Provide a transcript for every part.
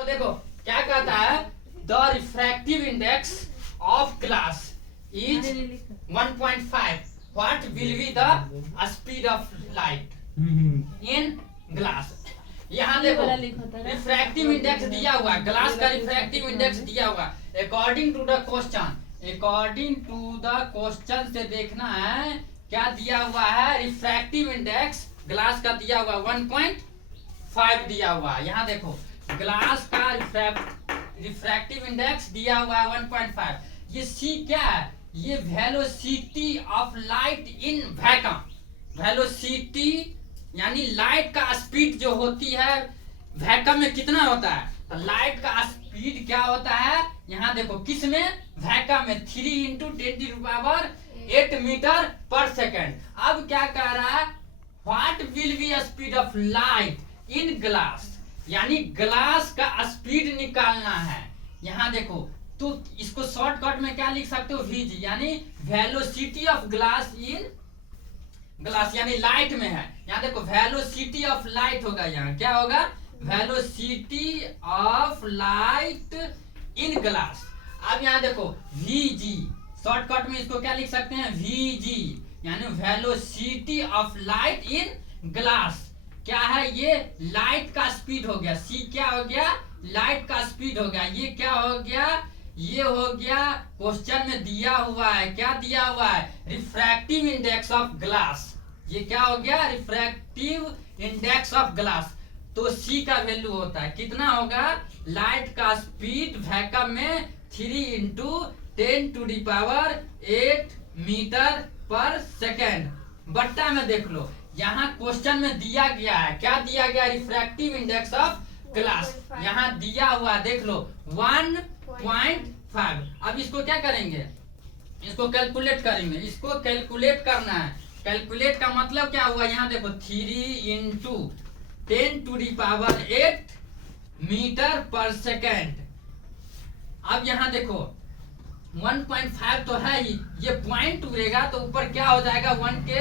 तो देखो क्या कहता है, the refractive index of glass is 1.5. What will be the speed of light in glass. यहाँ देखो रिफ्रैक्टिव इंडेक्स दिया हुआ है, ग्लास का रिफ्रैक्टिव इंडेक्स दिया हुआ है। अकॉर्डिंग टू द क्वेश्चन से देखना है क्या दिया हुआ है। रिफ्रैक्टिव इंडेक्स ग्लास का दिया हुआ 1.5 दिया हुआ है। यहाँ देखो ग्लास का रिफ्रैक्टिव इंडेक्स दिया हुआ है 1.5। ये सी क्या है, ये velocity of light in vacuum. Velocity यानी लाइट का स्पीड जो होती है वैक्यूम में कितना होता है, तो लाइट का स्पीड क्या होता है। यहाँ देखो किस में, वैक्यूम में 3 × 10⁸ मीटर पर सेकेंड। अब क्या कह रहा है, what will be speed of light in glass, यानी ग्लास का स्पीड निकालना है। यहाँ देखो तो इसको शॉर्टकट में क्या लिख सकते हो, वीजी, यानी velocity of glass in glass, यानी लाइट में है। यहाँ देखो वेलोसिटी ऑफ लाइट होगा, यहाँ क्या होगा, velocity of light in glass. अब यहाँ देखो वीजी, शॉर्टकट में इसको क्या लिख सकते हैं, वीजी, यानी velocity of light in glass. क्या है, ये लाइट का स्पीड हो गया। सी क्या हो गया, लाइट का स्पीड हो गया। ये क्या हो गया, ये हो गया क्वेश्चन में दिया हुआ है। क्या दिया हुआ है, रिफ्रैक्टिव इंडेक्स ऑफ ग्लास। ये क्या हो गया, रिफ्रैक्टिव इंडेक्स ऑफ ग्लास। तो सी का वैल्यू होता है कितना होगा, लाइट का स्पीड वैक्यूम में 3 × 10⁸ मीटर पर सेकेंड। बट्टा में देख लो, यहाँ क्वेश्चन में दिया गया है, क्या दिया गया, रिफ्रैक्टिव इंडेक्स ऑफ ग्लास। यहाँ दिया हुआ देख लो 1.5। अब इसको क्या करेंगे, इसको कैलकुलेट करेंगे। इसको कैलकुलेट करना है। कैलकुलेट का मतलब क्या हुआ, यहाँ देखो 3 × 10⁸ मीटर पर सेकेंड। अब यहाँ देखो 1.5 तो है ही, ये पॉइंट उड़ेगा तो ऊपर क्या हो जाएगा, 1 के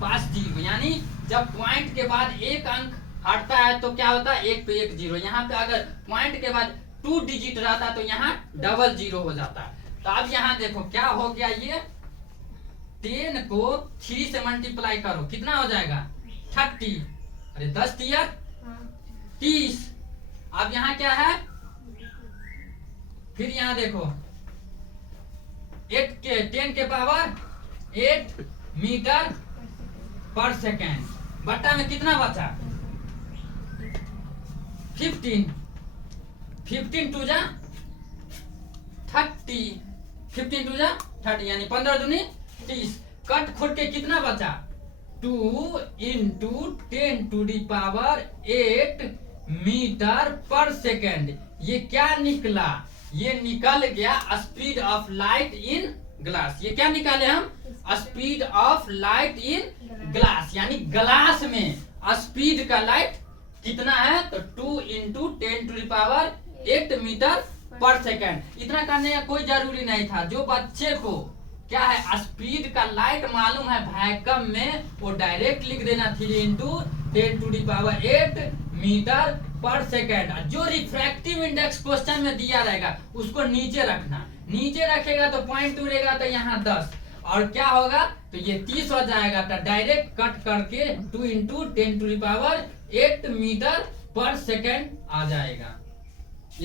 पास 0, यानी जब पॉइंट के बाद एक अंक हटता है तो क्या होता है, 1 पे 1 0। यहाँ पे अगर पॉइंट के बाद 2 डिजिट रहता तो यहाँ डबल 0 हो जाता है। तो अब यहाँ देखो क्या हो गया, ये 10 को 3 से मल्टीप्लाई करो, कितना हो जाएगा 30। अरे 10 तिया 30। अब यहाँ क्या है, फिर यहाँ देखो 10 के पावर 8 मीटर पर सेकेंड। बट्टा में कितना बचा, 15 2 जा 30, 15 2 जा 30, यानी 15 दूनी 30। कट खोट के कितना बचा, 2 × 10⁸ मीटर पर सेकेंड। ये क्या निकला, ये निकल गया speed of light in glass. ये क्या निकाले हम, speed of light in glass, यानी ग्लास में स्पीड का लाइट कितना है, तो 2 × 10⁸ मीटर पर सेकेंड। इतना करने का कोई जरूरी नहीं था। जो बच्चे को क्या है स्पीड का लाइट मालूम है वैक्यूम में, वो डायरेक्ट लिख देना 3 × 10⁸ मीटर पर सेकेंड। जो रिफ्रैक्टिव इंडेक्स क्वेश्चन में दिया रहेगा उसको नीचे रखना। नीचे रखेगा तो पॉइंट उड़ेगा तो यहाँ 10 और क्या होगा, तो ये 30 हो जाएगा। तो डायरेक्ट कट करके 2 × 10⁸ मीटर पर सेकेंड आ जाएगा।